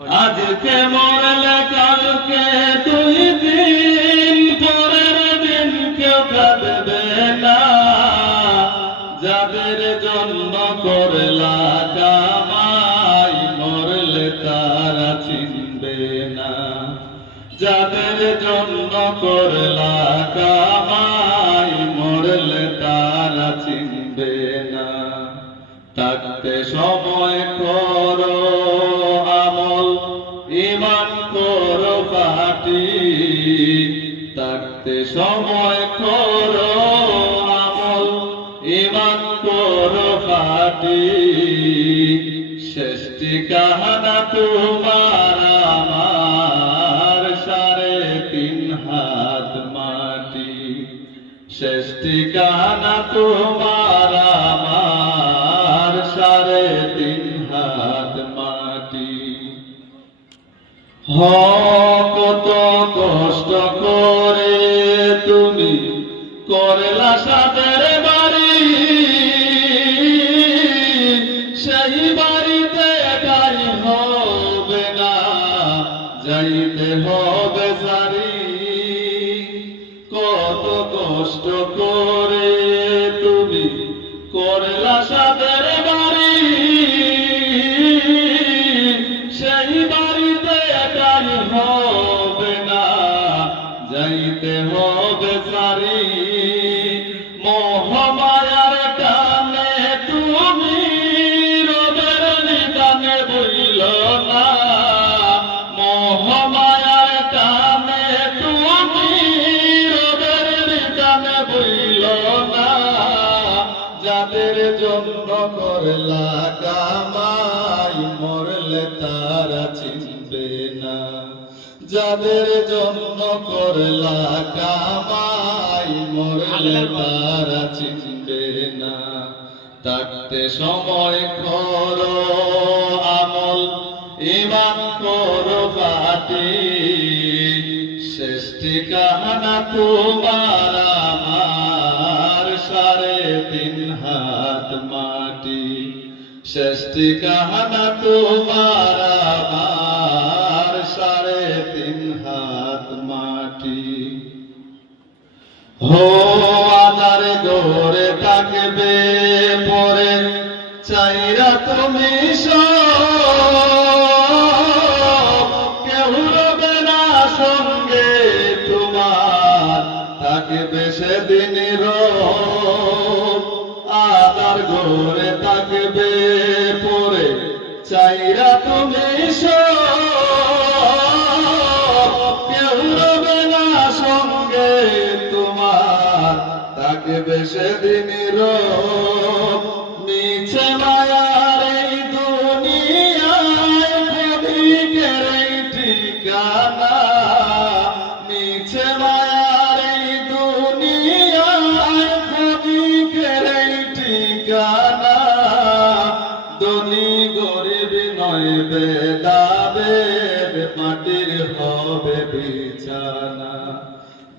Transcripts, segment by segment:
আজকে মরলে কালকে দুই দিন পরের দিন কেউ কাঁদবে না। যাদের জন্য করলা কামাই, মরলে তারা চিনবে না। যাদের জন্য করলা কামাই সময় করো আমল ইমান করো পাটি শেষটি কাহানা তোমার আমার সাড়ে তিন হাত মাটি। শেষটি কাহানা তোমার আমার সাড়ে তিন হাত মাটি। হ কত কষ্ট করে সাদের বাড়ি, সেই বাড়িতে একাই হবে না, যাইতে হবে সারি। কত কষ্ট করে তুমি করলা সাদের করলা কামাই মরলে তারা চিনবে না। যাদের জন্য করলা কামাই মরলে তারা চিনবে না। থাকতে সময় করো আমল ইমান করো পাটি শেষটি কাহানা তোমার মাটি। শেষটি কাহানা তোমার সাড়ে তিন হাত মাটি। হো আদার গোরে থাকবে পরে, চাইরা তুমি না সঙ্গে তোমার, থাকবে সেদিন গোরে থাকবে পরে চাইরা তুমি কেউ না সঙ্গে তোমার থাকবে সেদিন নিচে মিছে ঠিকানা, ধনী গরিব নয় বেদাবেদ মাটির হবে বিছানা।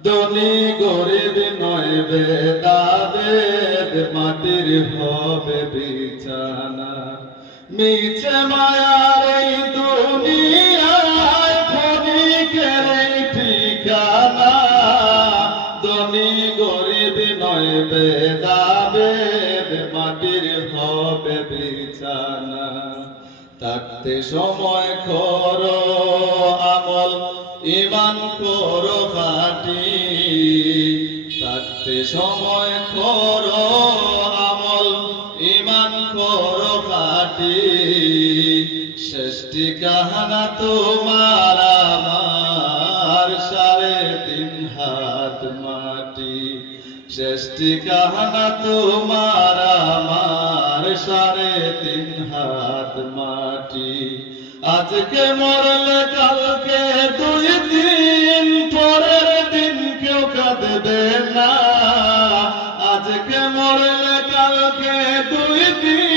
ধনী গরিব নয় বেদাবেদ মাটির হবে বিছানা। মিছে মায়ার এই দুনিয়ায় ক্ষণিকের ঠিকানা, ধনী গরিব নয় মাটির হবে বিছানা থাকতে সময় করো, আমল ইমান করো ফাটি থাকতে সময় করো, আমল ইমান করো ফাটি শেষটি কাহানা তোমার আমার সাড়ে তিন হাত মাটি। শেষটি কাহানা তোমার আমার সাড়ে তিন হাত মাটি। আজকে মরলে কালকে দুই দিন, পরের দিন কেউ কাঁদবে না। আজকে মরলে কালকে দুই দিন